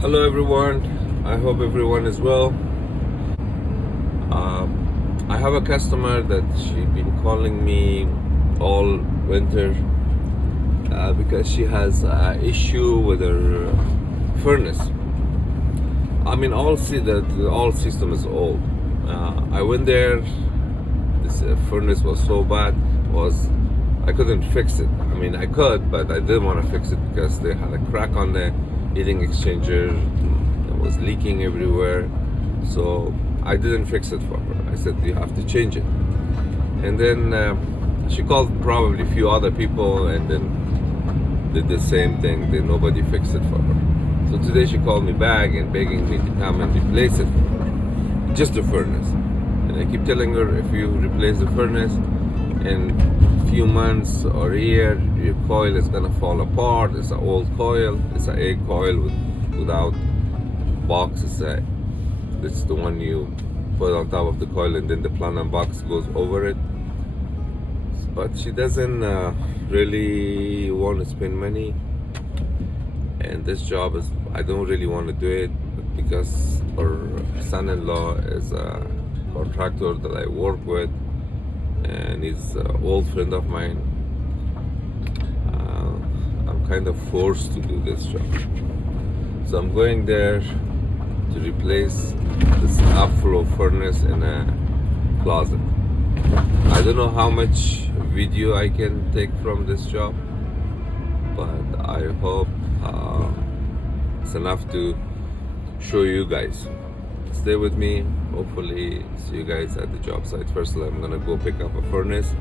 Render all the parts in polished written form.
Hello everyone, I hope everyone is well. I have a customer that she been calling me all winter because she has an issue with her furnace. I mean, all see that all system is old. I went there. This furnace was so bad, was I couldn't fix it. I mean, I could, but I didn't want to fix it because they had a crack on the heating exchanger. It was leaking everywhere. So I didn't fix it for her. I said, you have to change it. And then she called probably a few other people and then did the same thing. Then nobody fixed it for her. So today she called me back and begging me to come and replace it for her. Just the furnace. And I keep telling her, if you replace the furnace in a few months or a year, your coil is gonna fall apart. It's an old coil. It's an egg coil without box. It's the one you put on top of the coil and then the platinum box goes over it. But she doesn't really want to spend money, and this job is, I don't really want to do it because her son-in-law is a contractor that I work with, and he's an old friend of mine. I'm kind of forced to do this job, so I'm going there to replace this upflow furnace in a closet. I don't know how much video I can take from this job, but I hope it's enough to show you guys. Stay with me. Hopefully see you guys at the job site. First I'm gonna go pick up a furnace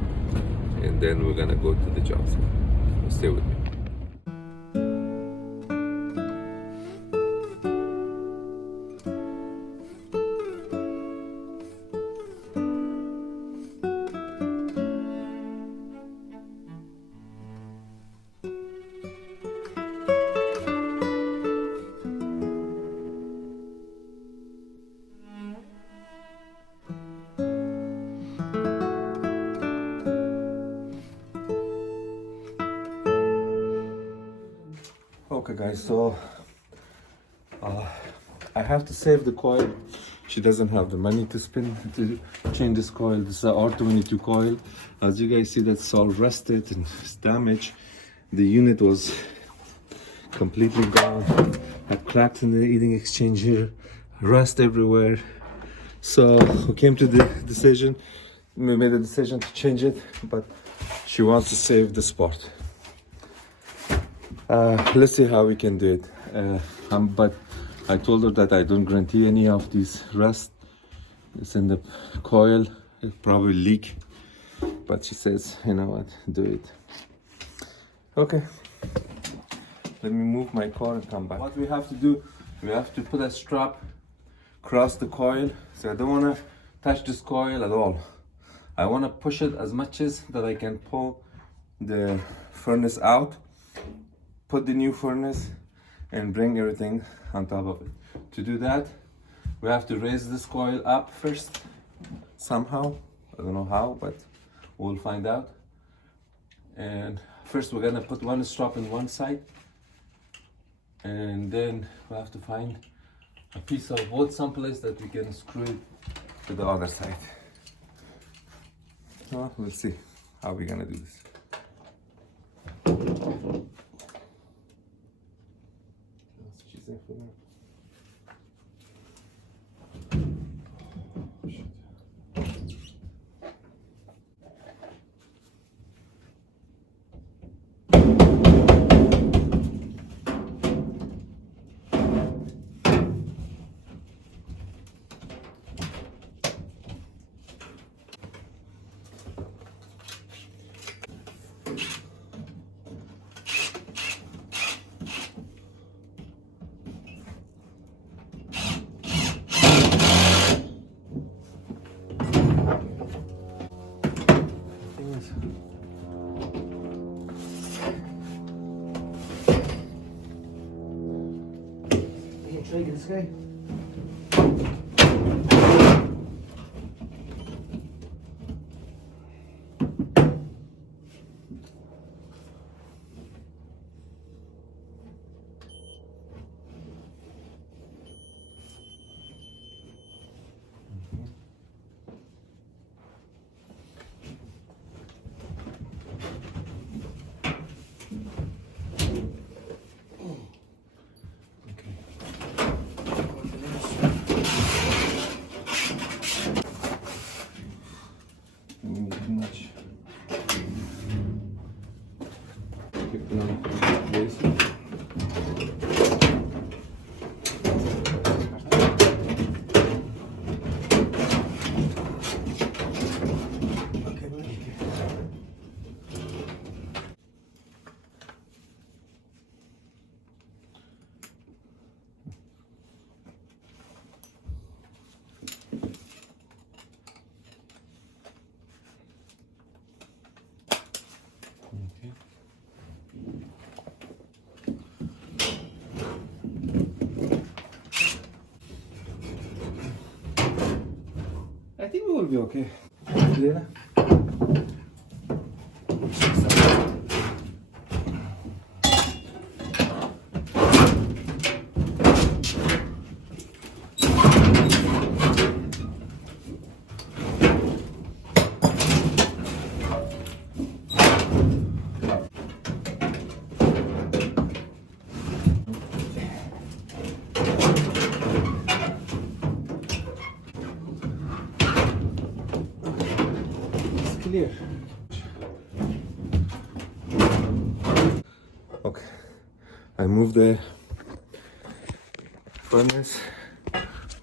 and then we're gonna go to the job site. Stay with me. Okay guys, so I have to save the coil. She doesn't have the money to spend to change this coil. This is a R22 coil. As you guys see, that's all rusted and it's damaged. The unit was completely gone, had cracks in the heating exchanger, rust everywhere. So we came to the decision, we made a decision to change it, but she wants to save the spot. Let's see how we can do it. But I told her that I don't guarantee any of these rust. It's in the coil, it probably leak. But she says, you know what, do it. Okay, let me move my car and come back. What we have to do, we have to put a strap across the coil. So I don't want to touch this coil at all. I want to push it as much as that I can pull the furnace out, put the new furnace and bring everything on top of it. To do that, we have to raise this coil up first somehow. I don't know how, but we'll find out. And first we're gonna put one strap in one side, and then we have to find a piece of wood someplace that we can screw it to the other side. So let's see how we're gonna do this. Should I get this guy? will be okay. Clear? Clear. Okay, I move the furnace,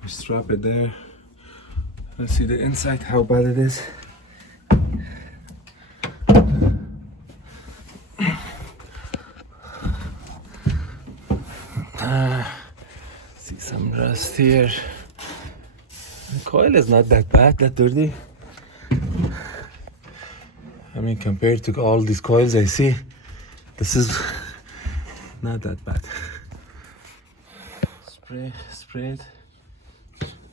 we strap it there. Let's see the inside, how bad it is. See some rust here. The coil is not that bad, that dirty. I mean, compared to all these coils I see, this is not that bad. Spray it.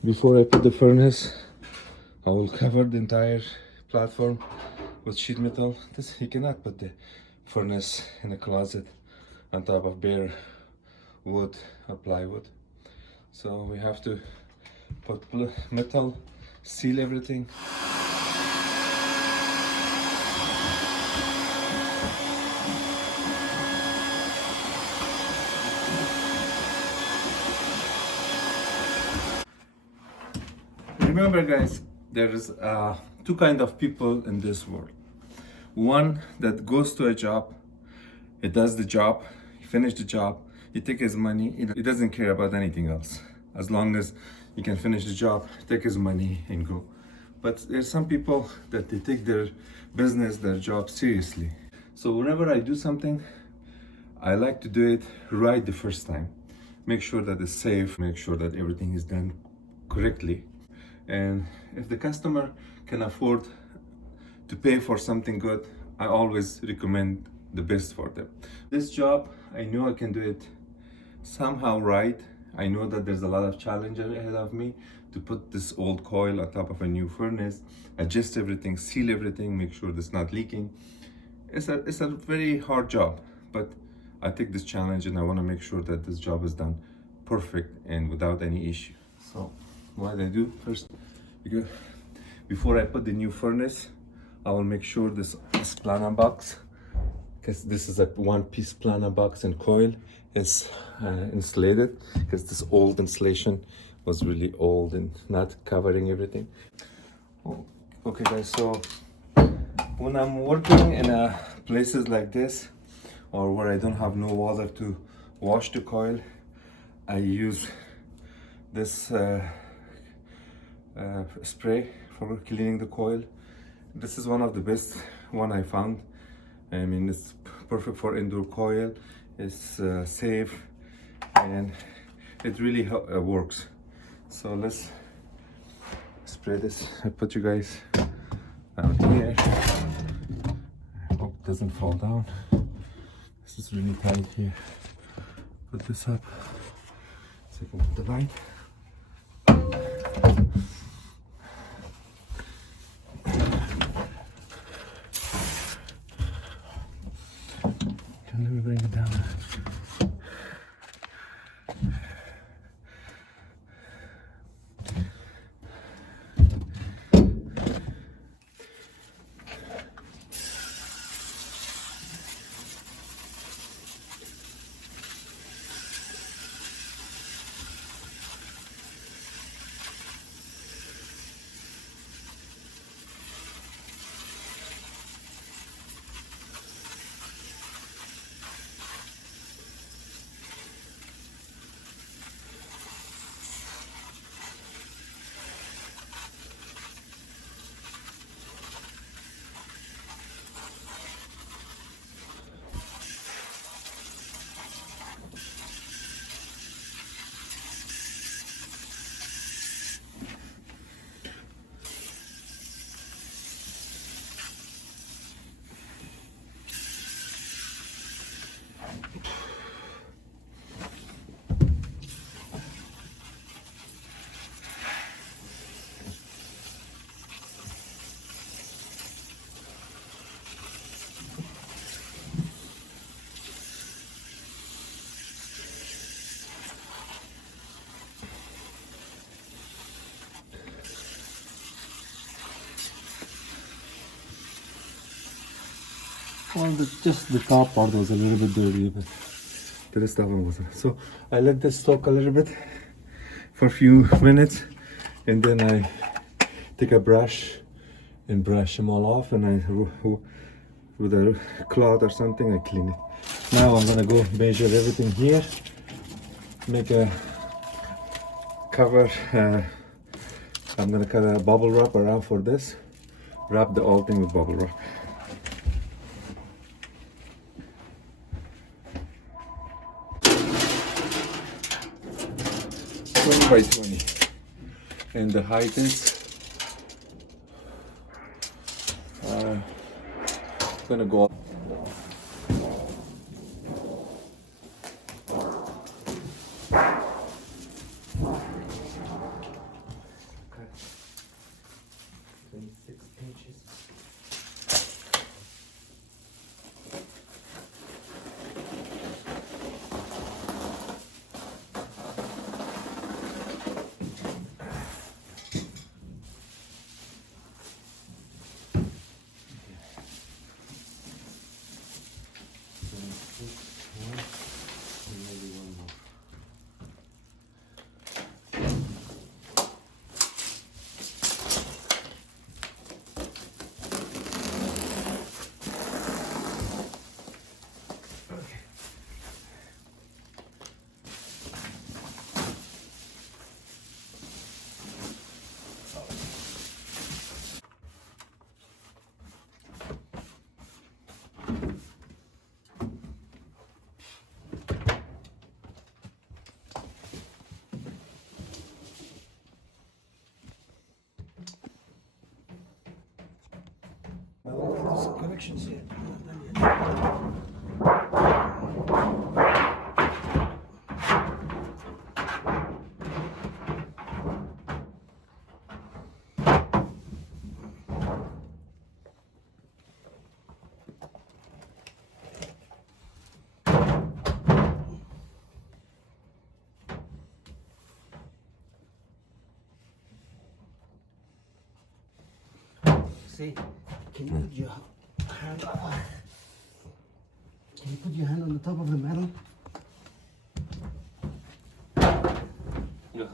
Before I put the furnace, I will cover the entire platform with sheet metal. This, you cannot put the furnace in a closet on top of bare wood or plywood. So we have to put metal, seal everything. Remember guys, there is two kind of people in this world. One that goes to a job, he does the job, he finishes the job, he takes his money, he doesn't care about anything else. As long as he can finish the job, take his money and go. But there's some people that they take their business, their job seriously. So whenever I do something, I like to do it right the first time. Make sure that it's safe, make sure that everything is done correctly. And if the customer can afford to pay for something good, I always recommend the best for them. This job, I know I can do it somehow right. I know that there's a lot of challenges ahead of me to put this old coil on top of a new furnace, adjust everything, seal everything, make sure it's not leaking. It's a very hard job, but I take this challenge and I want to make sure that this job is done perfect and without any issue. So what I do first, before I put the new furnace, I will make sure this planner box, because this is a one-piece planner box and coil, is insulated, because this old insulation was really old and not covering everything. Okay guys, so when I'm working in places like this, or where I don't have no water to wash the coil, I use this spray for cleaning the coil. This is one of the best one I found. I mean, it's perfect for indoor coil. It's safe and it really works. So let's spray this. I put you guys out here. I hope it doesn't fall down. This is really tight here. Put this up so I can put the light. Let me bring it down. Well, just the top part was a little bit dirty, but the rest of it wasn't. So I let this soak a little bit for a few minutes, and then I take a brush and brush them all off, and with a cloth or something I clean it. Now I'm gonna go measure everything here, make a cover. I'm gonna cut a bubble wrap around for this, wrap the whole thing with bubble wrap. 20 by 20, and the height is gonna go up. Okay. 26 inches. Some connections here. See, can you put your hand up? Can you put your hand on the top of the metal? Yeah.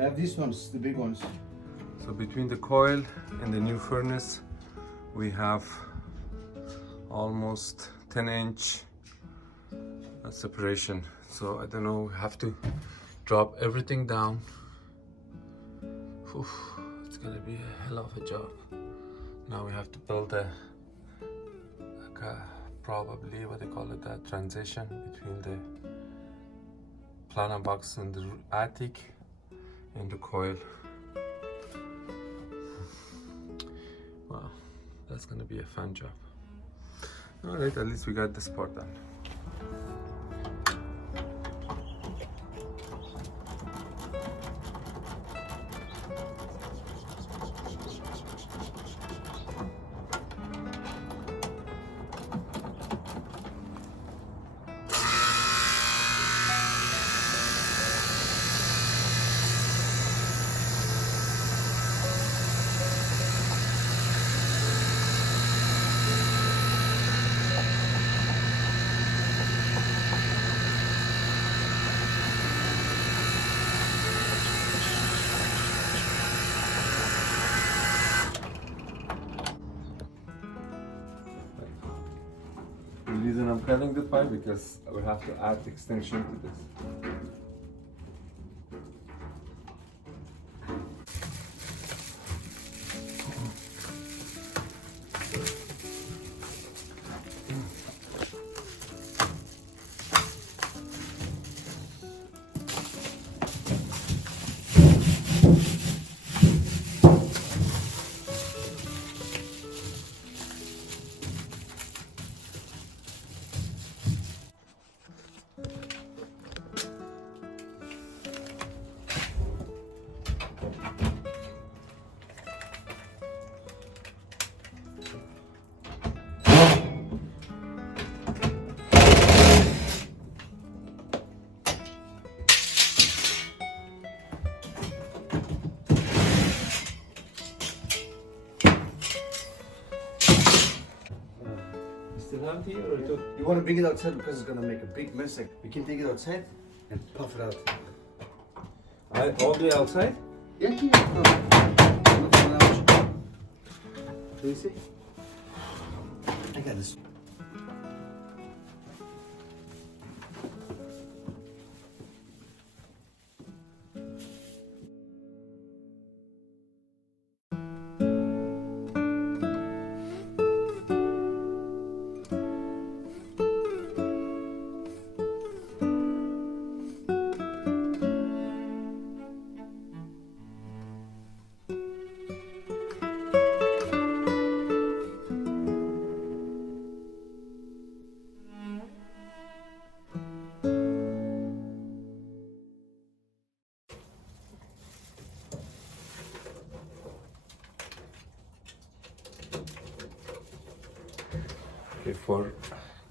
I have these ones, the big ones. So between the coil and the new furnace, we have almost 10-inch separation. So I don't know, we have to drop everything down. Whew, it's gonna be a hell of a job. Now we have to build probably what they call it, that transition between the planter box and the attic and the coil. Wow, that's gonna be a fun job. All right, at least we got this part done. The reason I'm cutting the pipe because we have to add extension to this. Still empty or it took? You want to bring it outside because it's gonna make a big mess. Like, we can take it outside and puff it out. All the way outside? Yeah, no. Do you see? I got this. Okay, for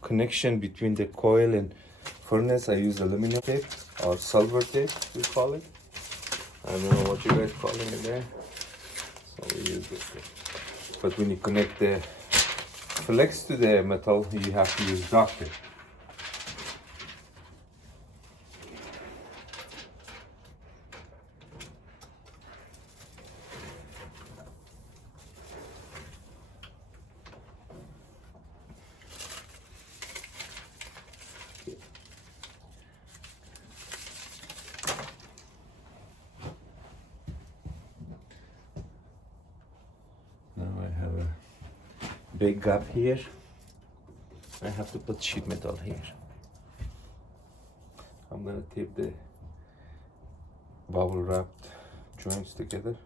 connection between the coil and furnace, I use aluminum tape or silver tape, we call it. I don't know what you guys call it in there. So we use this tape. But when you connect the flex to the metal, you have to use duct tape. Now I have a big gap here. I have to put sheet metal here. I'm gonna tape the bubble wrapped joints together.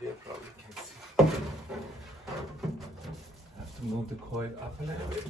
Here probably can see. Have to move the coil up a little bit.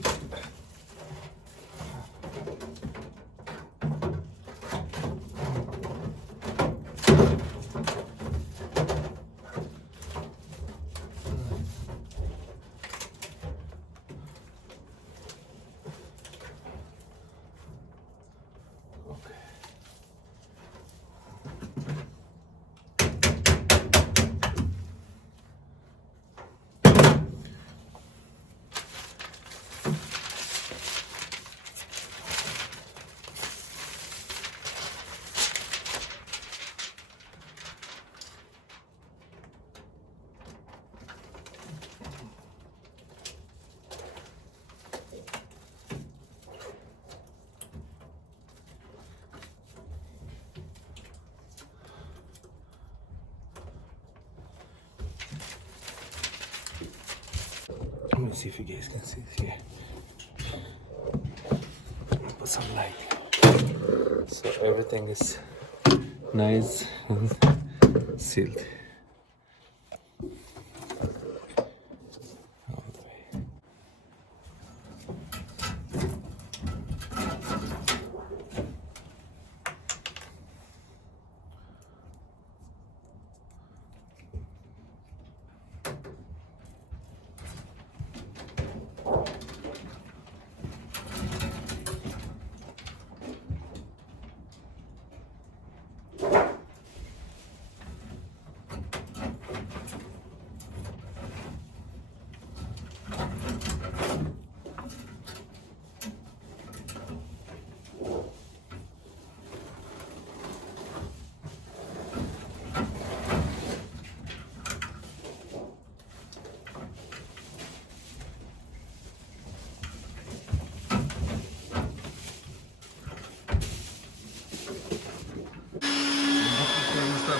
me see if you guys can see it here. Put some light. So everything is nice and sealed. All the way.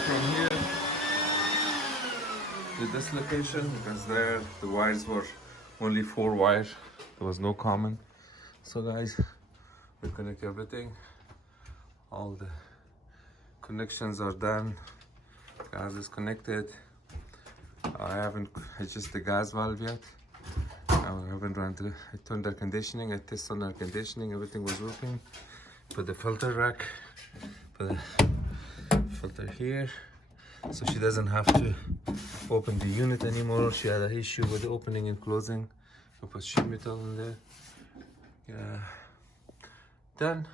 From here to this location, because there the wires were only 4 wires, there was no common. So guys, we connect everything, all the connections are done, gas is connected. I haven't adjusted the gas valve yet. I haven't run to, I turned air conditioning, I tested on air conditioning, everything was working. Put the filter rack, put the filter here, so she doesn't have to open the unit anymore. She had an issue with the opening and closing. I put sheet metal in there. Yeah, done.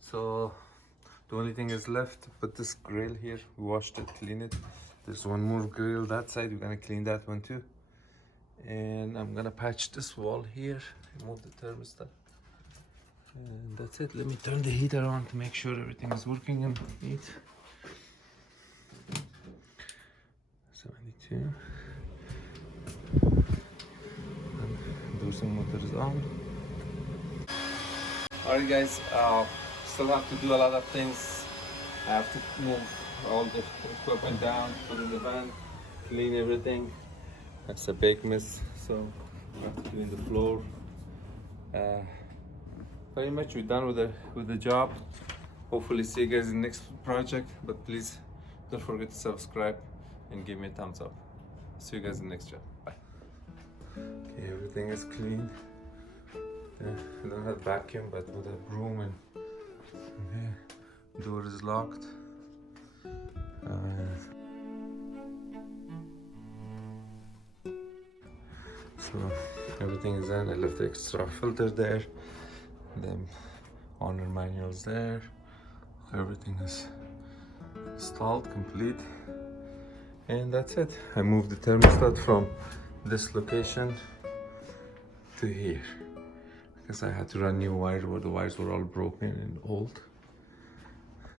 So the only thing is left, put this grill here. We washed it, clean it. There's one more grill that side. We're gonna clean that one too. And I'm gonna patch this wall here, remove the thermostat. And that's it. Let me turn the heater on to make sure everything is working and neat. 72. And dosing motor is on. Alright guys, still have to do a lot of things. I have to move all the equipment down, put in the van, clean everything. That's a big mess, so I have to clean the floor. Pretty much we're done with the job. Hopefully see you guys in the next project, but please don't forget to subscribe and give me a thumbs up. See you guys in the next job. Bye. Okay, everything is clean. I don't have vacuum, but with a broom and door is locked. So everything is in. I left the extra filter there. The owner manuals there. Everything is installed, complete, and that's it. I moved the thermostat from this location to here because I had to run new wire where the wires were all broken and old.